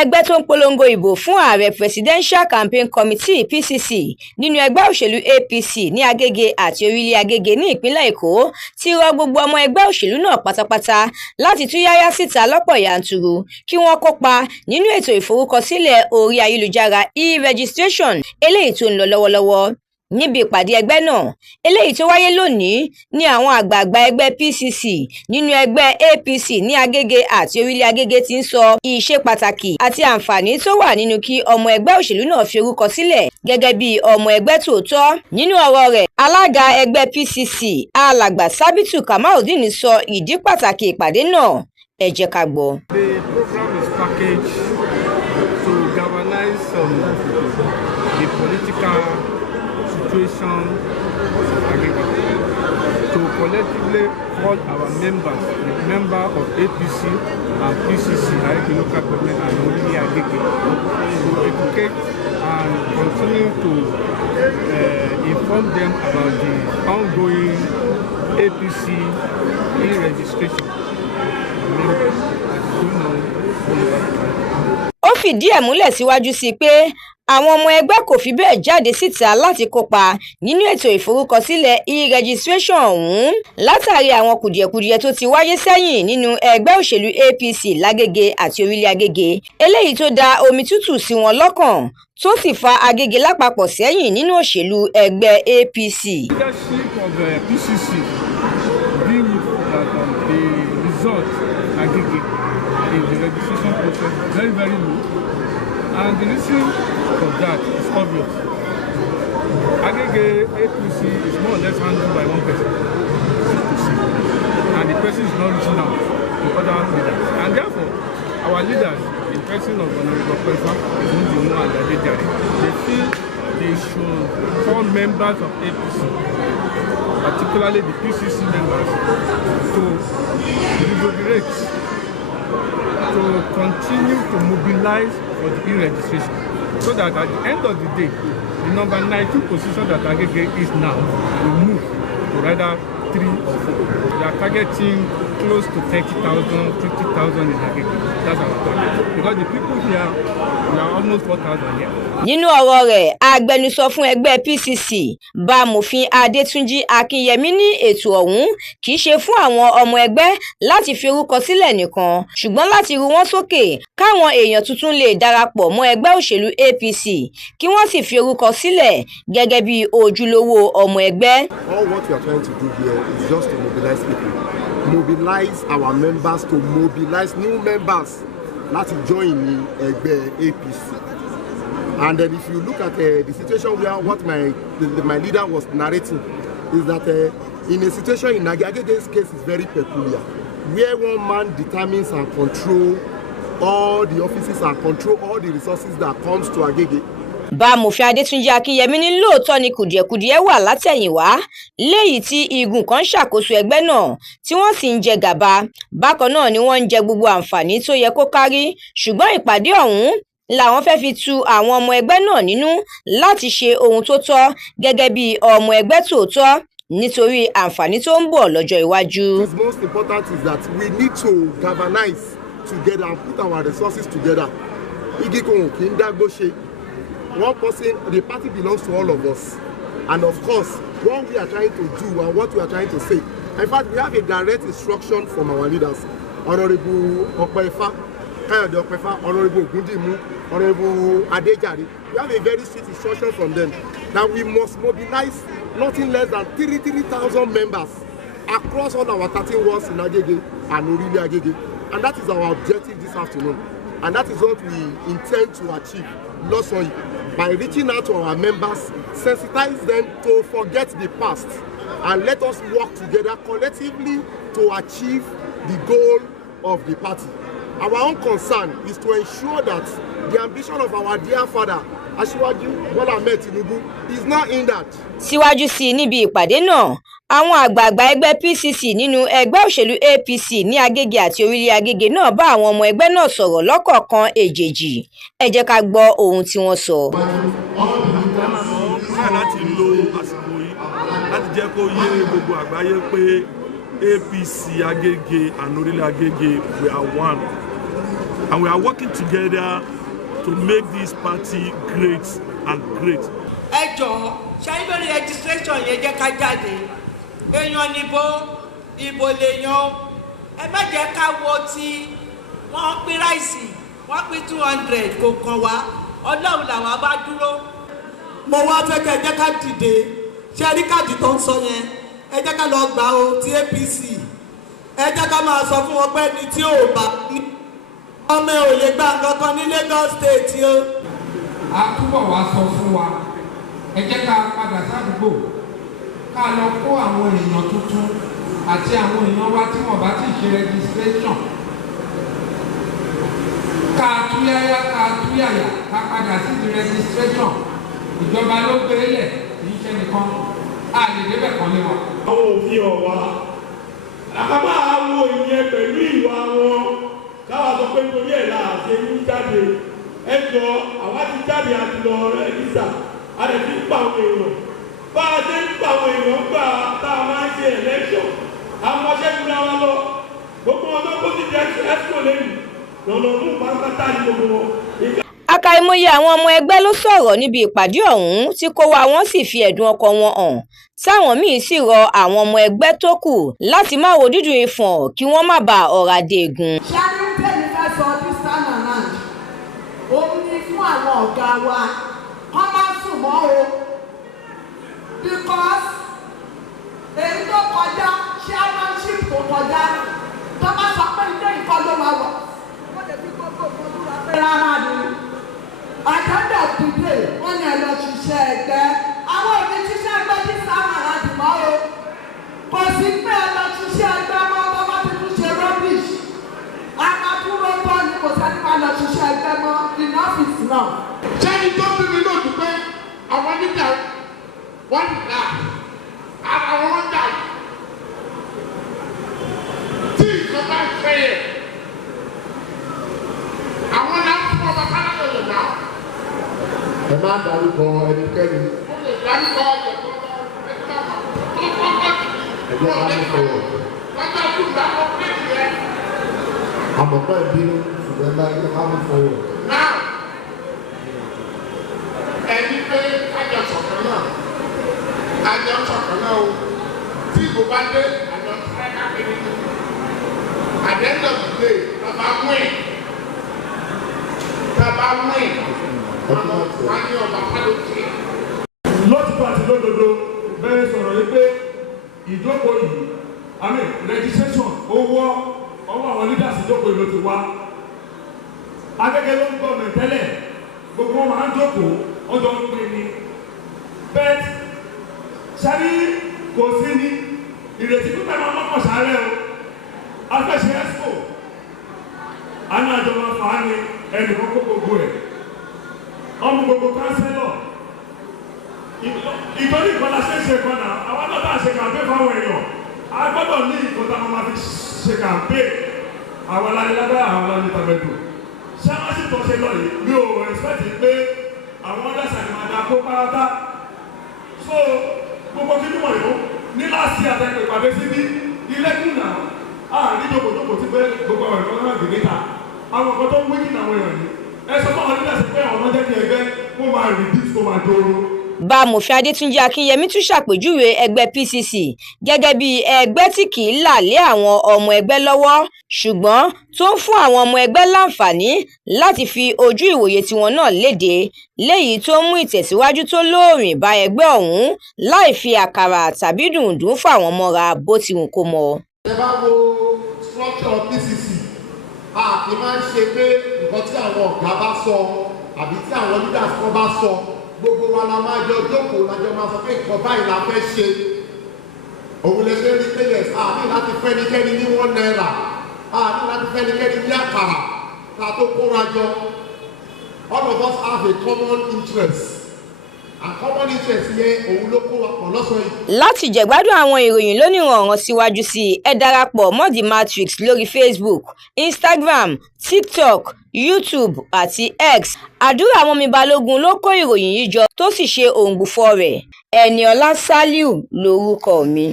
ẹgbẹ́ tó ń polongo ìbò fún ààrẹ Presidential Campaign Committee PCC nínú ẹgbẹ́ òṣèlú APC ní Agege àti Orile Agege ní ìpínlẹ̀ Èkó ti rọ gbogbo ọmọ ẹgbẹ́ òṣèlú náà pátápátá láti túyáyá síta lọ́pọ̀ yanturu kí wọ́n kópa nínú ètò ìforúkọsílẹ̀ orí ayélujára e-registration eléyìí tó ń lọ lọ́wọ́lọ́wọ́. Níbi ìpàdé ẹgbẹ́ náà eléyìí tó wáyé lónìí ni àwọn àgbààgbà ẹgbẹ́ PCC nínú ẹgbẹ́ APC ní Agege àti Orile Agege ti ń sọ ìṣe pàtàkì àti àǹfààní tó wà nínú kí ọmọ ẹgbẹ́ òṣèlú náà fi orúkọ sílẹ̀ gẹ́gẹ́ bí ọmọ ẹgbẹ́ tòótọ́. Nínú ọ̀rọ̀ rẹ̀, alága ẹgbẹ́ PCC alàgbà Sábìtù Kamaldeen sọ ìdí pàtàkì ìpàdé náà. Ẹ jẹ́ ká gbọ́. The program is packaged to galvanize the political situation to collectively call our members, the member of APC and PCC Agege local government and Orile Agege, to educate and continue to inform them about the ongoing APC e-registration. Ó fìdí ẹ̀ múlẹ̀ síwájú sí pé àwọn ọmọ ẹgbẹ́ kò fi bẹ́ẹ̀ jáde síta láti kópa nínú ètò ìforúkọsílẹ̀ e-registration ọ̀hún látàrí àwọn kùdìẹ̀kudiẹ tó ti wáyé sẹ́yìn nínú ẹgbẹ́ òṣèlú APC l'Agege àti Orile Agege eléyìí tó da omi tútù sí wọn lọ́kàn tó sì fa Agege lápapọ̀ sẹ́yìn nínú òṣèlú ẹgbẹ́ APC. Leadership of the PCC view that the result Agege in the registration process is very, very low. And the reason for that is obvious. Agege APC is more or less handled by one person, and the person is not reaching out to other leaders. And therefore, our leaders, in person of Honorable Professor and Agege, they feel they should call members of APC, particularly the PCC members, to deliberate, to continue to mobilize for the e-registration, so that at the end of the day, the number 19 position that Agege is now will move to rather 3 or 4. We are targeting close to 30,000, 50,000 in Agege. That's our target. Because the people here, we are almost 4,000 here. Nínú ọ̀rọ̀ rẹ̀, agbẹnusọ fún ẹgbẹ́ PCC Bámòfin Adétúnjí Akínyẹmí ní ètò ọ̀hún kì í ṣe fún àwọn ọmọ ẹgbẹ́ láti fi orúkọ sílẹ̀ nìkan, ṣùgbọ́n láti ru wọ́n sókè káwọn èèyàn tuntun lè darapọ̀ mọ́ ẹgbẹ́ òṣèlú APC kí wọ́n sì fi orúkọ sílẹ̀ gẹ́gẹ́ bí ojúlówó ọmọ ẹgbẹ́. All what we are trying to do here is just to mobilize people, mobilize our members, to mobilize new members láti join ní ẹgbẹ́ APC. And then if you look at the situation where what my leader was narrating is that in a situation in Agege's case is very peculiar, where one man determines and control all the offices and control all the resources that comes to Agege. Bámòfin Adétúnjí Akínyẹmí ní lóòótọ́ ni kùdìẹ̀kudiẹ wà látẹ̀yìnwá léyìí tí igun kan ṣàkóso ẹgbẹ́ náà tí wọ́n sì ń jẹ gàba. Bákan náà ni wọ́n ń jẹ gbogbo àǹfààní tó yẹ kó kárí, ṣùgbọ́n ìpàdé ọ̀hún làwọn fẹ́ fi tu àwọn ọmọ ẹgbẹ́ náà nínú láti ṣe ohun tó tọ́ gẹ́gẹ́ bí ọmọ ẹgbẹ́ tòótọ́ nítorí àǹfààní tó ń bọ̀ lọ́jọ́ iwájú. What is most important is that we need to galvanize together and put our resources together. Igi kan kì í dágbó ṣe. One person, the party belongs to all of us. And of course, what we are trying to do and what we are trying to say. In fact, we have a direct instruction from our leaders. Honorable Okpefa, Kayode Okpefa, Honorable Ogundimu, Honorable Adejari. We have a very strict instruction from them that we must mobilize nothing less than 3,000 members across all our 13 wards in Agege and Orile Agege. And that is our objective this afternoon. And that is what we intend to achieve lọ́sàn-án by reaching out to our members, sensitize them to forget the past and let us work together collectively to achieve the goal of the party. Our own concern is to ensure that the ambition of our dear father Aṣíwájú Bọ́lá Ahmed Tinubu is not hindered. Síwájú sí níbi ìpàdé náà, àwọn àgbààgbà ẹgbẹ́ PCC nínú ẹgbẹ́ òṣèlú APC ní Agege àti Orile Agege náà bá àwọn ọmọ ẹgbẹ́ náà sọ̀rọ̀ lọ́kọ̀ọ̀kan èjèèjì. Ẹ jẹ́ ká gbọ́ ohun tí wọ́n sọ. Láti lo àsìkò yìí láti jẹ́ kó yé gbogbo àgbáyé pé APC Agege and Orile Agege we are one. and we are working together to make this party great and great. Ẹ jọ̀ọ́, ṣé lórí registration yẹn jẹ́ ká jáde? Èèyàn níbo, ìbò lèèyàn. Ẹ má jẹ́ ká wo tí wọ́n pín ráìsì, wọ́n pín 200 kò kàn wá. Ọlọ́run làwọn bá dúró. Mo wá fẹ́ kẹ́ ẹ jẹ́ ká dìde. Ṣé rí káàdì tó ń sọ yẹn? Ẹ jẹ́ ká lọ gbà ó ti APC. Ẹ jẹ́ ká máa sọ fún wọn pé ní tí ò bá ní ọmọ ò lè gba nǹkan kan ní Lagos State o. A túbọ̀ wá sọ fún wa, ẹ jẹ́ ká padà sádùúgbò, ká lọ kó àwọn èèyàn tuntun àti àwọn èèyàn wa tí wọ́n bá ti ṣe registration. Ká túyáyá, ká túyàyà, ká padà sí ti registration. Ìjọba ló gbé lẹ̀, kì í ṣe nìkan, a lè débẹ̀ kan lé wa. Àwọn òfin ọ̀wá, àkàbà wo ìyẹn pẹ̀lú ìwà wọn, káwa sọ pé nítorí ẹ̀ là ṣe ń jáde. Ẹ jọ àwa ti jáde àti lọ rẹ́gísà, a lè fi ń pa àwọn èèyàn. Bá a ṣe ń pa àwọn èèyàn gbà tá a máa ń ṣe election, àwọn ọṣẹ́ ti ra wa lọ. Gbogbo wọn tó kó ti jẹ́ ẹ́sìkò lẹ́yìn, lọ́nà ọdún pátápátá ní gbogbo wọn. Àkàìmọye àwọn ọmọ ẹgbẹ́ ló sọ̀rọ̀ níbi ìpàdé ọ̀hún tí kó wa wọ́n sì fi ẹ̀dùn ọkàn wọn hàn táwọn míín sì rọ àwọn ọmọ ẹgbẹ́ tó kù láti má wo dídùn ìfọ̀n kí wọ́n má bàa ọ̀rá dègùn. Ṣáájú tẹ̀lé fẹ́ sọ this time around, òun ni fún àwọn ọ̀gá wa, wọ́n máa sùn mọ́ o, because èyí tó kọjá chairmanship tó kọjá tó bá sọ pé ilé ìkọ́ ló máa wọ̀, wọ́n lè fi gbogbo ìfọdúrà pé rárá ni. Àjọ́dọ̀ dìde wọ́n ní ẹ lọ ṣiṣẹ́ ẹgbẹ́. Àwọn òbí ṣiṣẹ́ ẹgbẹ́ tí sáà láti mọ́ o. Kò sí pé ẹ lọ ṣiṣẹ́ ẹgbẹ́ mọ́ tó bá ti tún ṣe rubbish. Akadúró bọ́ ni kò sẹ́ni máa lọ ṣiṣẹ́ ẹgbẹ́ mọ́ in ọ́fíìsì náà. Sẹ́ni tó bí mi náà dùpẹ́, àwọn nígbà wọ́n dà, ara wọn dà. Tí ìjọba ń fẹ́ yẹ, àwọn náà fún ọba kálákọ̀ yẹn náà. Ẹ má dárúkọ ẹnikẹ́ni. Ó lè dárúkọ ọ̀jọ̀ tó lọ, ẹ jẹ́ ká mú fọwọ́. Lọ́jọ́ ìgbà tó pé nìyẹn. Àmọ̀pẹ́ ìbínú ṣùgbọ́n ẹ jẹ́ ká mú fọwọ́. Náà, ẹni pé kájọ sọ̀kan náà, àjọ sọ̀kan náà o, tí ìbò bá dé àjọ sọ̀kan náà kéde ní. Àdéhùn ìdílé bàbá mú ẹ̀. Bàbá mú ẹ̀. Wọ́n ní ọba pálọ̀tì. Lọ́tìpọ̀ àti lódodo bẹ́ẹ̀ sọ̀rọ̀ yìí pé ìjókòó yìí, registration owó ọwọ́ àwọn leaders ìjókòó yìí ló ti wá. Agege ló ń gọ́ọ̀mẹ̀ tẹ́lẹ̀, gbogbo wọn máa ń jókòó, ọjọ́ ń pè ní. Bẹ́ẹ̀ sáré kò sí ní ìrètí pípẹ́ máa mọ́kàn sáré o. Afẹ́ṣe expo, àná àjọ máa fà á ní ẹnìkan kó gbogbo ẹ̀. Ọmọ gbogbo kánsẹ́lọ̀ ìtọ́jú ìkọlá ṣe ń ṣe kọ́nà àwọn náà bá ṣe kàmpé fáwọn èèyàn a gbọ́dọ̀ ní ìkọta wọn máa fi ṣe kàmpé àwọn aláìlágbá àwọn aláìtàmẹ́dù ṣé wọ́n sì tọ́ ṣe lọ yìí mi ò ẹ̀sìpẹ́tì pé àwọn ọ̀dẹ́sà ni máa dá kó pátá so gbogbo kí ní wọ̀nyí ní láti àtẹ̀kọ̀ ìpàdé sí ní ilé kùnà ní jòkòjòkò tí pé gbogbo àwọn ẹ̀kọ́ náà dì níta àwọn ọkọ̀ tó ń wí kìnnà àwọn èèyàn yìí ẹ sọ fún àwọn leaders pé àwọn ọmọdé ní ẹgbẹ́ wọ́n máa reduce tó máa dóró. Bá amòfin Adétúnjí Akínyẹmí tún ṣàpèjúwe ẹgbẹ́ PCC gẹ́gẹ́ bí ẹgbẹ́ tí kì í là lé àwọn ọmọ ẹgbẹ́ lọ́wọ́ ṣùgbọ́n tó ń fún àwọn ọmọ ẹgbẹ́ láǹfààní láti fi ojú ìwòye tiwọn náà léde léyìí tó ń mú ìtẹ̀síwájú tó lóòrìn bá ẹgbẹ́ ọ̀hún láì fi àkàrà tàbí dùndún fáwọn mọ́ra bó ti wù kó mọ. Ẹ bá wo structure PCC a kì í máa ń ṣe pé nǹkan tí àwọn ọ̀gá bá sọ àbí tí àwọn leaders kan bá sọ gbogbo wa la máa jọ jókòó lájọ máa sọ pé nǹkan báyìí la fẹ́ ṣe òun lè ṣe rí payers a ní láti fẹ́nikẹ́ni ní $1 a ní láti fẹ́nikẹ́ni ní àkàrà ká tó kóra jọ all of us have a common interest and common interest yẹn òun ló kó wa pọ̀ lọ́sọ̀ yìí. Láti jẹ̀gbádùn àwọn ìròyìn lónìrànràn síwájú sí i ẹ darapọ̀ mọ́ The Matrix lórí Facebook, Instagram, TikTok, YouTube àti X. Àdúrà Mọ́mi Balógun ló kó ìròyìn yìí jọ tó sì ṣe òǹgbùfọ̀ rẹ̀. Ẹniọlá Sálíù lórúkọ mi.